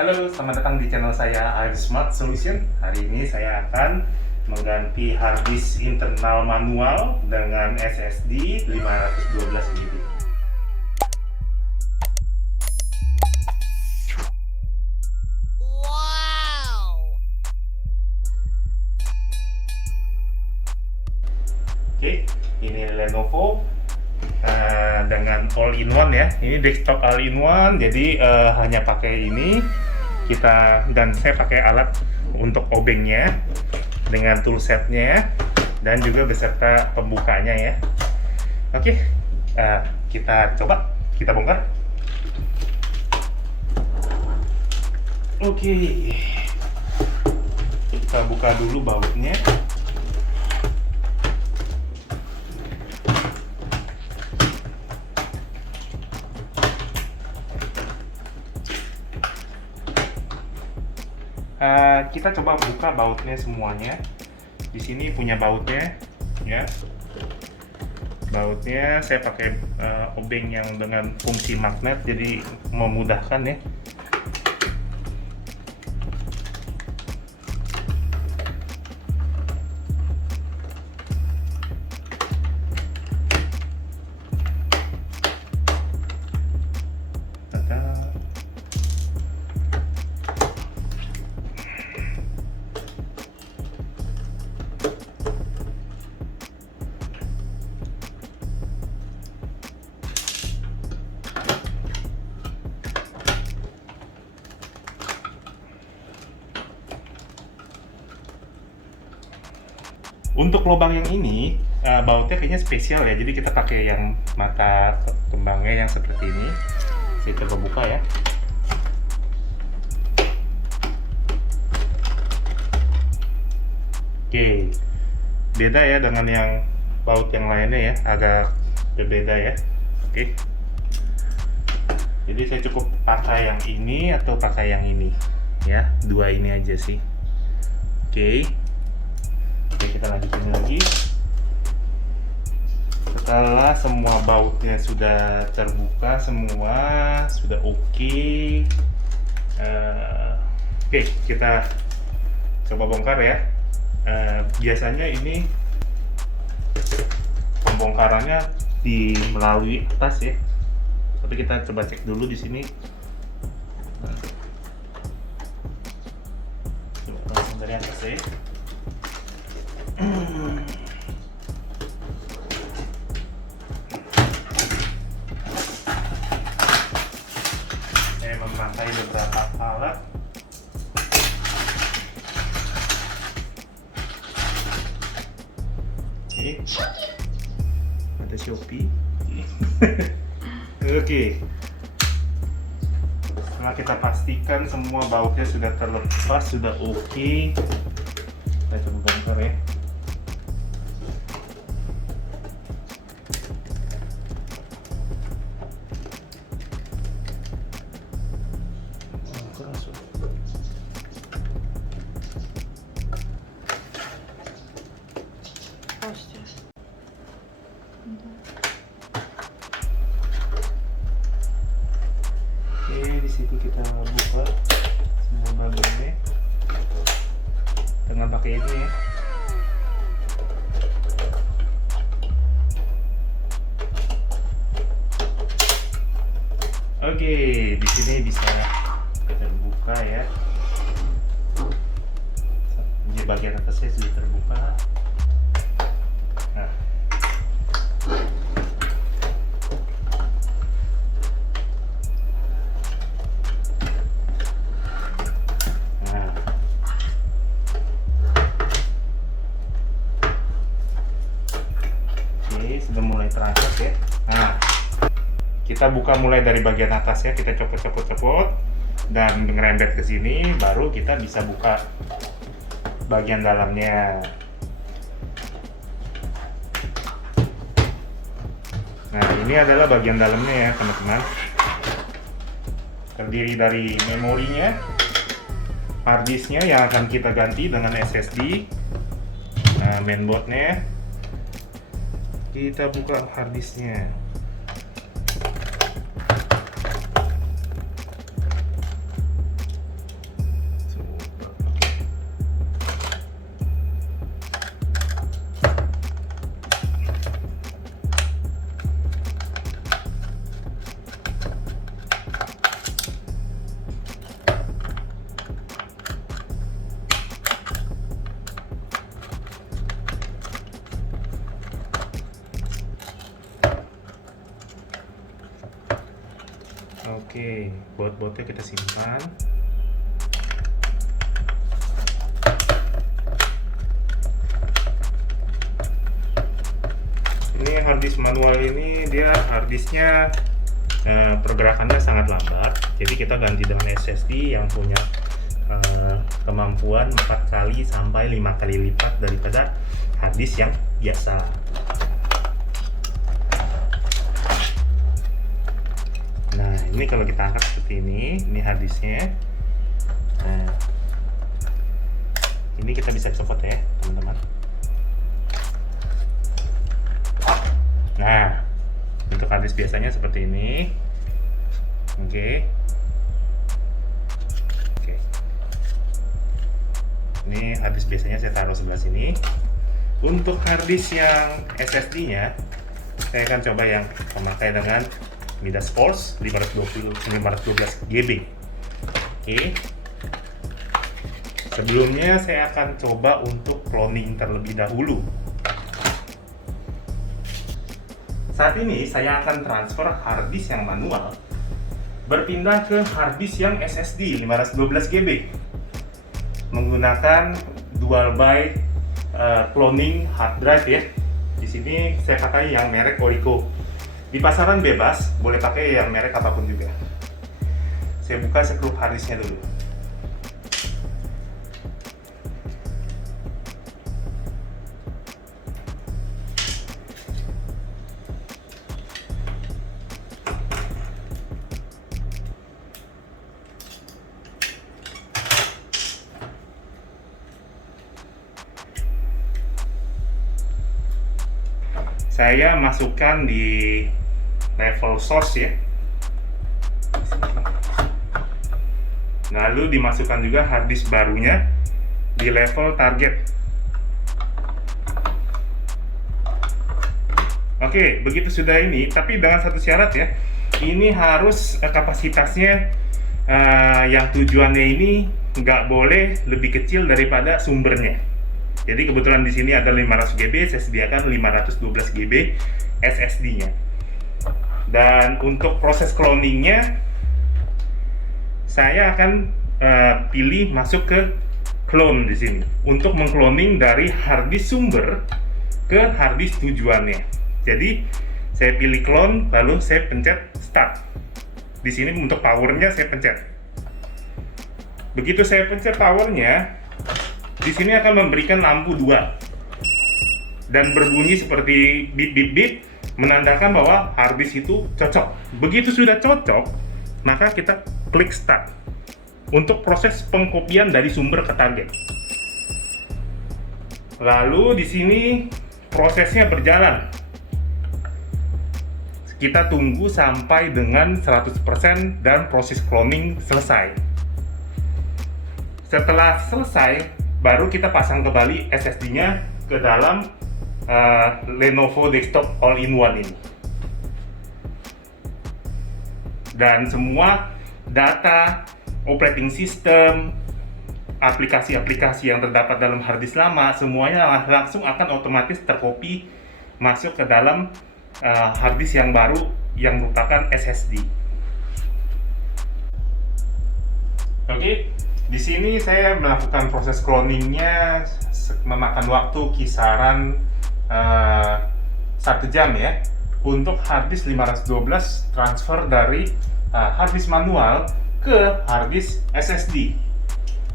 Halo, selamat datang di channel saya Air Smart Solution. Hari ini saya akan mengganti hard disk internal manual dengan SSD 512 GB. Oke, ini Lenovo dengan all-in-one ya. Ini desktop all-in-one, jadi hanya pakai ini kita, dan saya pakai alat untuk obengnya dengan toolsetnya dan juga beserta pembukanya ya. Oke, kita coba, kita bongkar. Oke, kita buka dulu bautnya. Kita coba buka bautnya semuanya. Di sini punya bautnya, ya. Bautnya saya pakai obeng yang dengan fungsi magnet, jadi memudahkan ya. Untuk lubang yang ini, bautnya kayaknya spesial ya, jadi kita pakai yang mata kembangnya yang seperti ini. Saya coba buka ya. Oke, beda ya dengan yang baut yang lainnya ya, agak berbeda ya. Oke, jadi saya cukup pakai yang ini atau pakai yang ini ya, dua ini aja sih. Oke. Oke, kita lanjutin lagi. Setelah semua bautnya sudah terbuka, semua sudah oke. Oke, kita coba bongkar ya. Biasanya ini pembongkarannya melalui atas ya. Tapi kita coba cek dulu di sini. Coba langsung dari atas ya. Saya memakai beberapa alat. Oke, ada Shopee. Oke, setelah kita pastikan semua bautnya sudah terlepas, sudah oke, kita coba bongkar ya. Oke, di situ kita buka semua bagiannya dengan pakai ini ya. Oke, di sini bisa kita buka ya. Di bagian atasnya sudah terbuka. Nah, sudah mulai terangkat ya. Nah, kita buka mulai dari bagian atas ya, kita copot dan ngerembet ke sini, baru kita bisa buka bagian dalamnya. Nah, ini adalah bagian dalamnya ya teman-teman. Terdiri dari memorinya, hard disknya yang akan kita ganti dengan SSD, mainboardnya. Kita buka hard disknya. baut-bautnya kita simpan. Ini harddisk manual ini, dia harddisknya pergerakannya sangat lambat, jadi kita ganti dengan SSD yang punya kemampuan 4 kali sampai 5 kali lipat daripada harddisk yang biasa. Nah, ini kalau kita angkat seperti ini harddisknya. Nah, ini kita bisa copot ya, teman-teman. Nah, untuk harddisk biasanya seperti ini. Oke. Ini harddisk biasanya saya taruh sebelah sini. Untuk harddisk yang SSD-nya, saya akan coba yang memakai dengan Midas Force 512 GB. Oke. Sebelumnya saya akan coba untuk cloning terlebih dahulu. Saat ini saya akan transfer harddisk yang manual berpindah ke harddisk yang SSD 512 GB menggunakan dual byte cloning hard drive ya. Di sini saya pakai yang merek Orico. Di pasaran bebas, boleh pakai yang merek apapun juga. Saya buka sekrup harddisknya dulu. Saya masukkan di level source ya. Lalu dimasukkan juga harddisk barunya di level target. Oke, begitu sudah ini, tapi dengan satu syarat ya. Ini harus kapasitasnya yang tujuannya ini nggak boleh lebih kecil daripada sumbernya. Jadi kebetulan di sini ada 500 GB, saya sediakan 512 GB SSD-nya. Dan untuk proses cloningnya, saya akan pilih masuk ke clone di sini untuk mengcloning dari harddisk sumber ke harddisk tujuannya. Jadi saya pilih clone, lalu saya pencet start. Di sini untuk powernya saya pencet. Begitu saya pencet powernya, di sini akan memberikan lampu 2 dan berbunyi seperti bip bip bip, menandakan bahwa harddisk itu cocok. Begitu sudah cocok, maka kita klik start untuk proses pengkopian dari sumber ke target. Lalu di sini prosesnya berjalan. Kita tunggu sampai dengan 100% dan proses cloning selesai. Setelah selesai, baru kita pasang kembali SSD-nya ke dalam Lenovo Desktop All-in-One ini. Dan semua data, operating system, aplikasi-aplikasi yang terdapat dalam harddisk lama, semuanya langsung akan otomatis tercopy masuk ke dalam harddisk yang baru yang merupakan SSD. Oke. Di sini saya melakukan proses cloningnya memakan waktu kisaran 1 jam ya. Untuk harddisk 512 transfer dari harddisk manual ke harddisk SSD.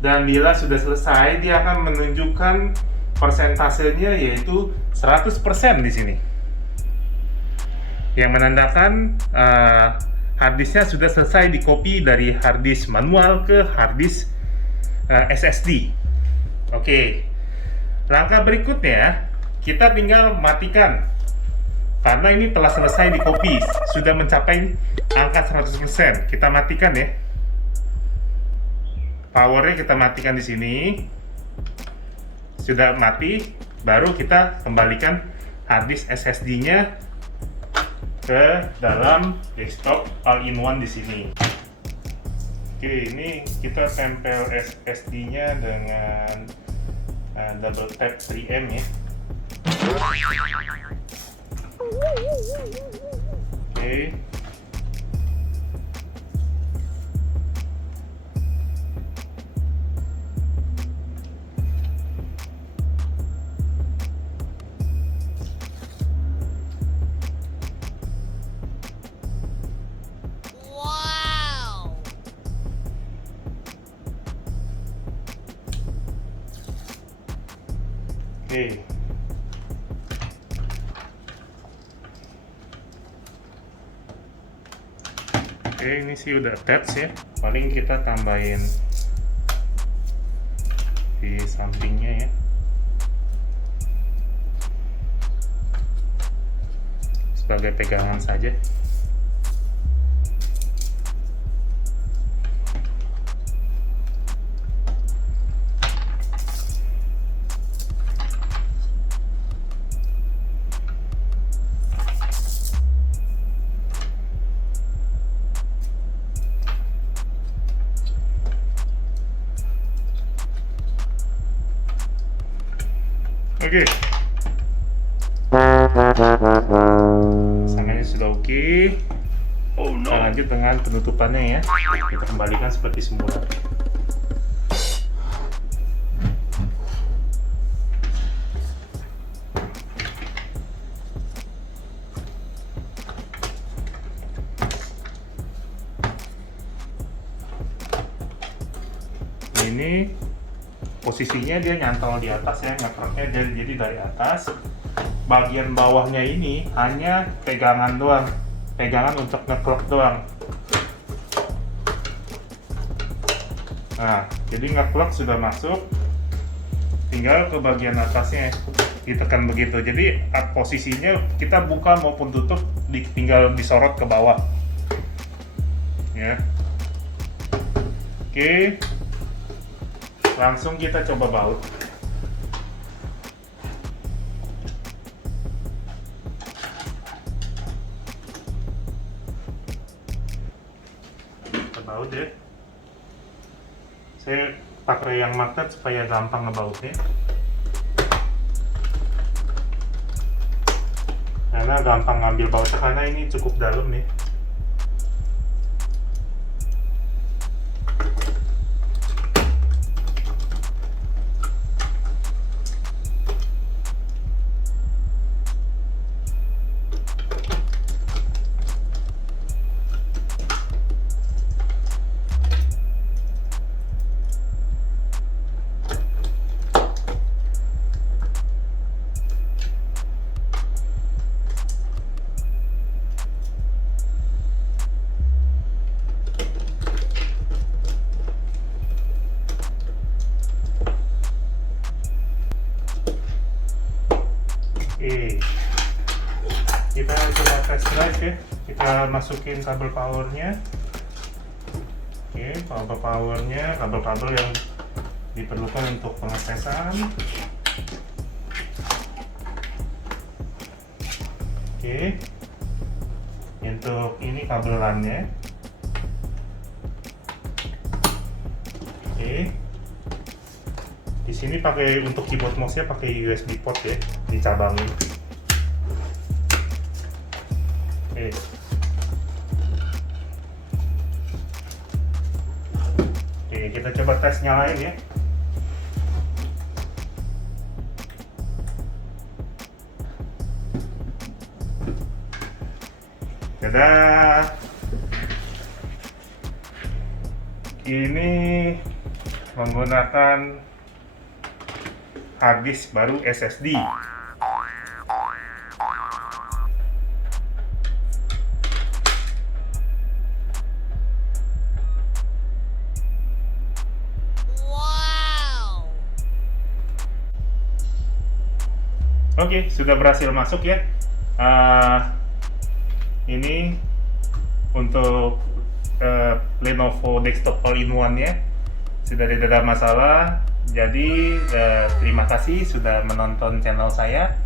Dan bila sudah selesai, dia akan menunjukkan persentasenya yaitu 100% di sini. Yang menandakan harddisknya sudah selesai di-copy dari harddisk manual ke harddisk SSD. Oke. Langkah berikutnya, kita tinggal matikan. Karena ini telah selesai di-copy, sudah mencapai angka 100%. Kita matikan ya. Powernya kita matikan di sini. Sudah mati, baru kita kembalikan harddisk SSD-nya ke dalam desktop all-in-one di sini. Oke, ini kita tempel SSD-nya dengan double tap 3M ya. Oke. Oke. Oke, ini sih udah attach ya. Paling kita tambahin di sampingnya ya. Sebagai pegangan saja. Oke. Samanya sudah oke. Kita lanjut dengan penutupannya ya. Kita kembalikan seperti semula. Ini posisinya dia nyantol di atas ya, ngekroknya jadi dari atas. Bagian bawahnya ini hanya pegangan doang, pegangan untuk ngekrok doang. Nah, jadi ngekrok sudah masuk, tinggal ke bagian atasnya ditekan begitu. Jadi posisinya kita buka maupun tutup tinggal disorot ke bawah ya. Oke, langsung kita coba baut. Kita baut ya. Saya pakai yang magnet supaya gampang ngebautnya. Karena gampang ngambil bautnya karena ini cukup dalam ya. Oke, kita coba test drive ya. Kita masukin kabel powernya. Oke, kabel-kabel yang diperlukan untuk pengetesan. Oke, untuk ini kabel LAN-nya. Oke, di sini pakai untuk keyboard mouse-nya pakai USB port ya, dicabangin. Oke. Oke, kita coba tes nyalain ya. Dadah. Ini menggunakan harddisk baru SSD. Wow. Oke, sudah berhasil masuk ya. Ini untuk Lenovo Desktop All-in-One ya. Sudah tidak ada masalah. Jadi terima kasih sudah menonton channel saya.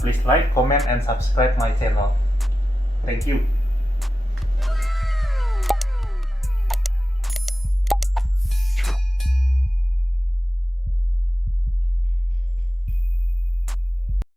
Please like, comment, and subscribe my channel. Thank you.